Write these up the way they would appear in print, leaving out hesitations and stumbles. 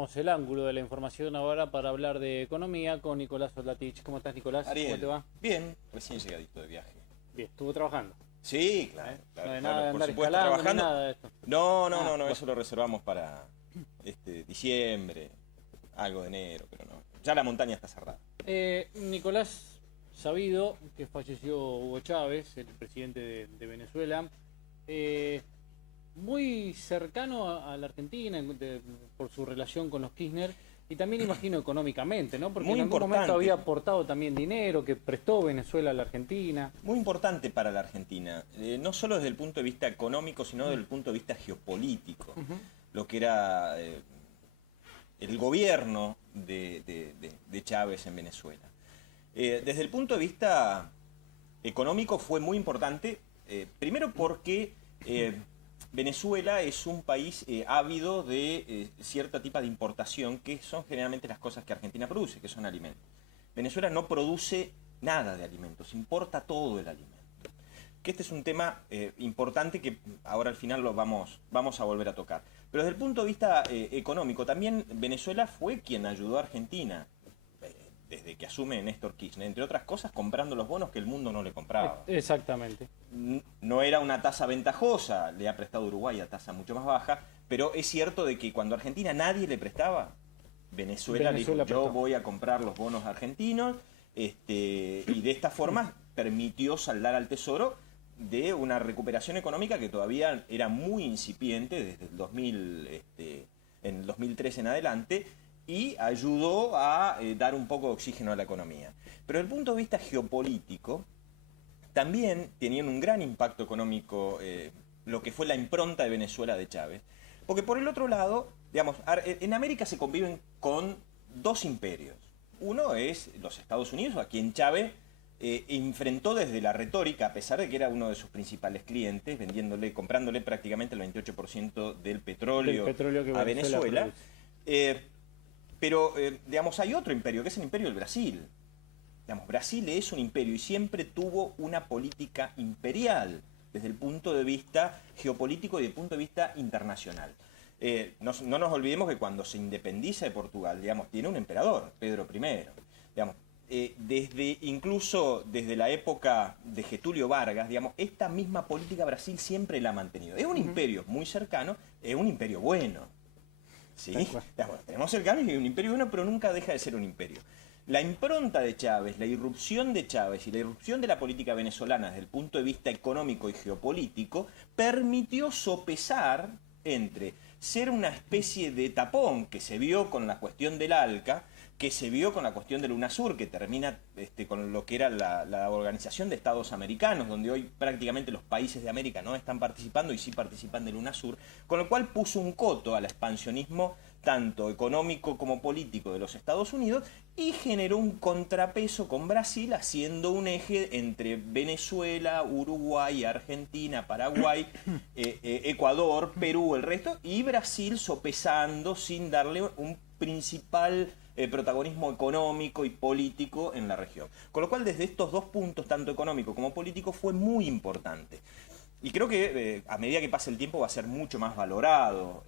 Tenemos el ángulo de la información ahora para hablar de economía con Nicolás Orlatich. ¿Cómo estás, Nicolás? Ariel, ¿Cómo te va? bien, recién llegadito de viaje. Bien, estuvo trabajando. Sí, claro, No hay claro, nada de por andar supuesto, escalando ni trabajando. nada de esto. No, Bueno. eso lo reservamos para diciembre, algo de enero, pero no. Ya la montaña está cerrada. Nicolás, sabido que falleció Hugo Chávez, el presidente de Venezuela, muy cercano a la Argentina por su relación con los Kirchner y también imagino económicamente, ¿no? Porque Muy en algún momento importante. había aportado también dinero que prestó Venezuela a la Argentina. Muy importante para la Argentina, no solo desde el punto de vista económico, sino desde el punto de vista geopolítico. Lo que era el gobierno de Chávez en Venezuela. Desde el punto de vista económico fue muy importante, primero porque Venezuela es un país ávido de cierta tipo de importación, que son generalmente las cosas que Argentina produce, que son alimentos. Venezuela no produce nada de alimentos, importa todo el alimento. Que este es un tema importante que ahora al final lo vamos a volver a tocar. Pero desde el punto de vista económico, también Venezuela fue quien ayudó a Argentina desde que asume Néstor Kirchner, entre otras cosas, comprando los bonos que el mundo no le compraba. Exactamente. No era una tasa ventajosa, le ha prestado Uruguay a tasa mucho más baja, pero es cierto de que cuando a Argentina nadie le prestaba, Venezuela dijo, yo voy a comprar los bonos argentinos, y de esta forma permitió saldar al Tesoro de una recuperación económica que todavía era muy incipiente desde el 2003 en adelante, y ayudó a dar un poco de oxígeno a la economía. Pero desde el punto de vista geopolítico, también tenían un gran impacto económico lo que fue la impronta de Venezuela de Chávez. Porque por el otro lado, digamos, en América se conviven con dos imperios. Uno es los Estados Unidos, a quien Chávez enfrentó desde la retórica, a pesar de que era uno de sus principales clientes, comprándole prácticamente el 28% del petróleo que a Venezuela. Pero, digamos, hay otro imperio, que es el imperio del Brasil. Digamos, Brasil es un imperio y siempre tuvo una política imperial desde el punto de vista geopolítico y desde el punto de vista internacional. No nos olvidemos que cuando se independiza de Portugal, digamos, tiene un emperador, Pedro I. Digamos, incluso desde la época de Getúlio Vargas, digamos, esta misma política Brasil siempre la ha mantenido. Es un imperio muy cercano, es un imperio bueno. ¿Sí? Digamos, tenemos cercanos y un imperio bueno, pero nunca deja de ser un imperio. La impronta de Chávez, la irrupción de Chávez y la irrupción de la política venezolana desde el punto de vista económico y geopolítico permitió sopesar entre ser una especie de tapón que se vio con la cuestión del ALCA, que se vio con la cuestión del UNASUR, que termina con lo que era la Organización de Estados Americanos, donde hoy prácticamente los países de América no están participando y sí participan del UNASUR, con lo cual puso un coto al expansionismo tanto económico como político de los Estados Unidos y generó un contrapeso con Brasil, haciendo un eje entre Venezuela, Uruguay, Argentina, Paraguay, Ecuador, Perú, el resto, y Brasil sopesando sin darle un principal protagonismo económico y político en la región. Con lo cual, desde estos dos puntos, tanto económico como político, fue muy importante. Y creo que a medida que pase el tiempo va a ser mucho más valorado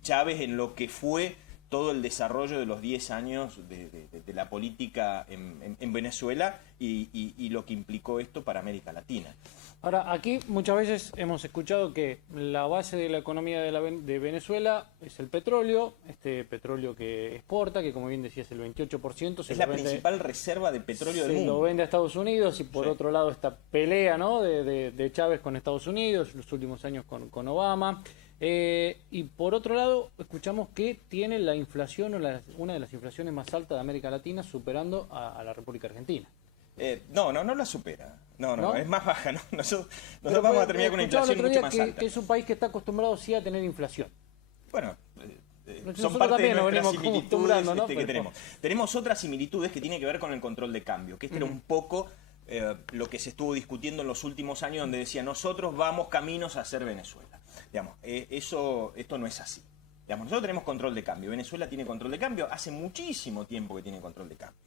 Chávez en lo que fue todo el desarrollo de los 10 años de la política en Venezuela y lo que implicó esto para América Latina. Ahora, aquí muchas veces hemos escuchado que la base de la economía de Venezuela es el petróleo, petróleo que exporta, que como bien decías el 28%. Es la principal reserva de petróleo del mundo. Se lo vende a Estados Unidos y por otro lado esta pelea, ¿no?, de Chávez con Estados Unidos, los últimos años con Obama. Y por otro lado, escuchamos que tiene la inflación una de las inflaciones más altas de América Latina, superando a la República Argentina. No la supera. No, es más baja, ¿no? Nosotros Pero vamos a terminar con una inflación mucho más alta. Que es un país que está acostumbrado sí a tener inflación. Bueno, son nosotros parte de también nuestras similitudes, ¿no? que tenemos. Tenemos otras similitudes que tienen que ver con el control de cambio, que era un poco lo que se estuvo discutiendo en los últimos años, donde decía, nosotros vamos caminos a ser Venezuela. Digamos, esto no es así. Digamos, nosotros tenemos control de cambio. Venezuela tiene control de cambio. Hace muchísimo tiempo que tiene control de cambio.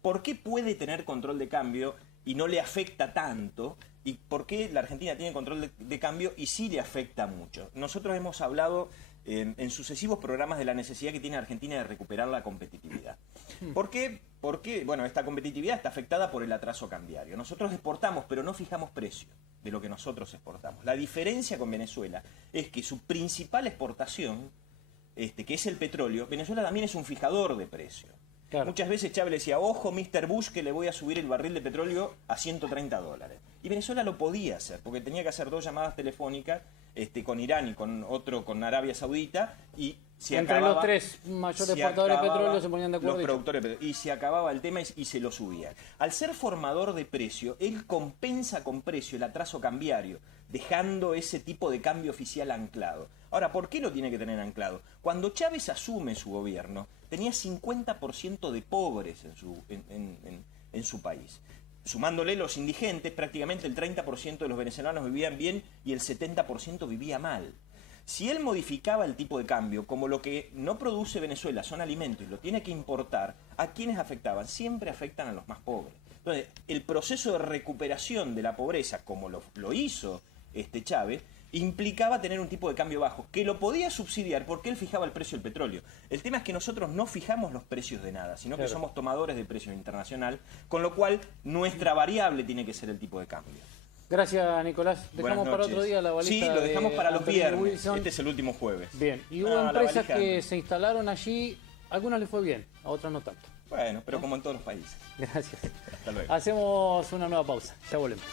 ¿Por qué puede tener control de cambio y no le afecta tanto? ¿Y por qué la Argentina tiene control de cambio y sí le afecta mucho? Nosotros hemos hablado en sucesivos programas de la necesidad que tiene Argentina de recuperar la competitividad. ¿Por qué? Porque, bueno, esta competitividad está afectada por el atraso cambiario. Nosotros exportamos, pero no fijamos precio de lo que nosotros exportamos. La diferencia con Venezuela es que su principal exportación, que es el petróleo, Venezuela también es un fijador de precio. Claro. Muchas veces Chávez le decía, ojo, Mr. Bush, que le voy a subir el barril de petróleo a $130. Y Venezuela lo podía hacer, porque tenía que hacer 2 llamadas telefónicas con Irán y con Arabia Saudita, y se entre acababa, los 3 mayores exportadores de petróleo se ponían de acuerdo. Los productores de petróleo, y se acababa el tema y se lo subían. Al ser formador de precio, él compensa con precio el atraso cambiario, dejando ese tipo de cambio oficial anclado. Ahora, ¿por qué lo tiene que tener anclado? Cuando Chávez asume su gobierno, tenía 50% de pobres en su país. Sumándole los indigentes, prácticamente el 30% de los venezolanos vivían bien y el 70% vivía mal. Si él modificaba el tipo de cambio, como lo que no produce Venezuela son alimentos y lo tiene que importar, ¿a quiénes afectaban? Siempre afectan a los más pobres. Entonces, el proceso de recuperación de la pobreza, como lo hizo Chávez, implicaba tener un tipo de cambio bajo, que lo podía subsidiar porque él fijaba el precio del petróleo. El tema es que nosotros no fijamos los precios de nada, sino que somos tomadores de precios internacional, con lo cual nuestra variable tiene que ser el tipo de cambio. Gracias, Nicolás. Dejamos para otro día la valija. Sí, lo dejamos para los viernes. Wilson. Este es el último jueves. Bien, y hubo empresas que se instalaron allí, a algunas les fue bien, a otras no tanto. Bueno, pero como en todos los países. Gracias. Hasta luego. Hacemos una nueva pausa, ya volvemos.